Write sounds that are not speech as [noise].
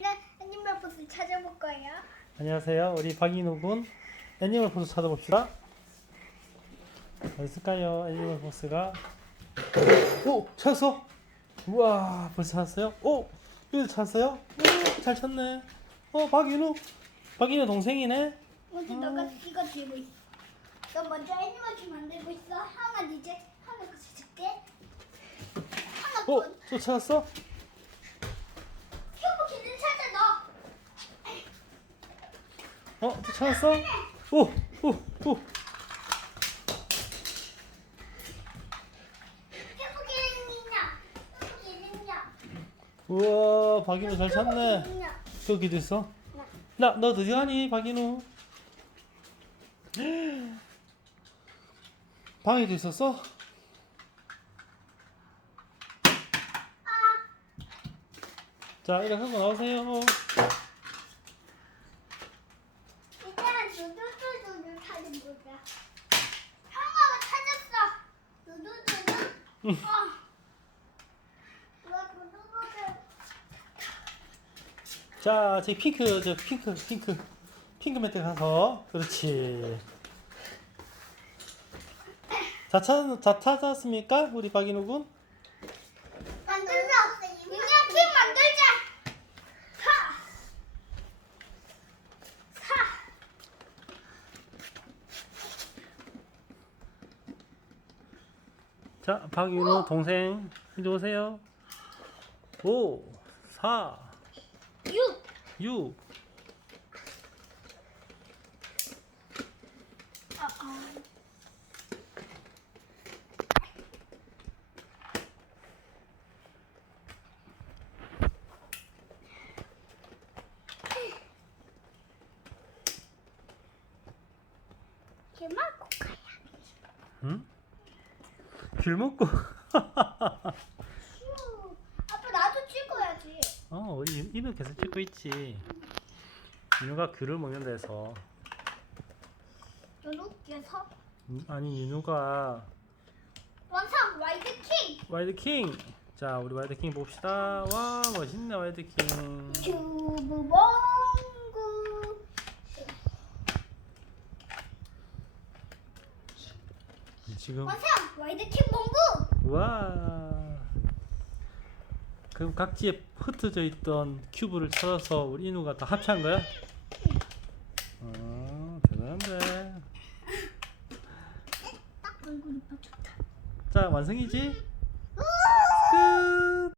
네, 애니멀 포스 찾아볼 거예요. 안녕하세요. 우리 박인우 군 애니멀 포스 찾아봅시다. 어디 있을까요? 애니멀 포스가 오 찾았어. 우와 벌써 찾았어요? 오 여기 찾았어요? 오잘 찾네. 어 박인우 박인우 동생이네. 먼저 음. 너가 이거 들고 있어. 너 먼저 애니멀 좀 만들고 있어. 하나 이제 하나 그 줄게. 하나 또 오또 찾았어? 큐브 기능 찾아 너. 어 또 찾았어? 기능이냐? 큐브 기능이냐? 우와 박인우 잘 찾네. 저기도 있어. 나너 어디 가니 박인우? [gasps] 방에도 있었어? 자 이거 하고 나오세요. 이제는 두두두두두 찾아보자. 형아가 찾았어. 두두두두. 어. 누가 두두두두. 자, 제 핑크, 저 핑크, 핑크, 핑크 매트 가서 그렇지. 자, 찾, 자 찾았습니까, 우리 박인우 군? 만들자. 민야 팀 만들자. 사. 사. 자, 박인우 동생 이리 오세요. 5, 4, 육. 6. 아, 아. 개막 코카야. 응? 귤 먹고. 휴. 아빠 나도 찍어야지. 어, 우리 인우 계속 찍고 있지. 인우가 귤을 먹는 데서. 누누께서 음, 아니, 인우가 원상 와이드 킹. 와이드 킹. 자, 우리 와이드 킹 봅시다. 와, 멋있네 와이드 킹. 큐브 봉구. 지금 원상 와이드 킹 봉구. 와. 그럼 각지에 흩어져 있던 큐브를 찾아서 우리 인우가 다 합체한 거야? 어, 대단한데. 딱 얼굴이 봐 좋다. 자, 완성이지?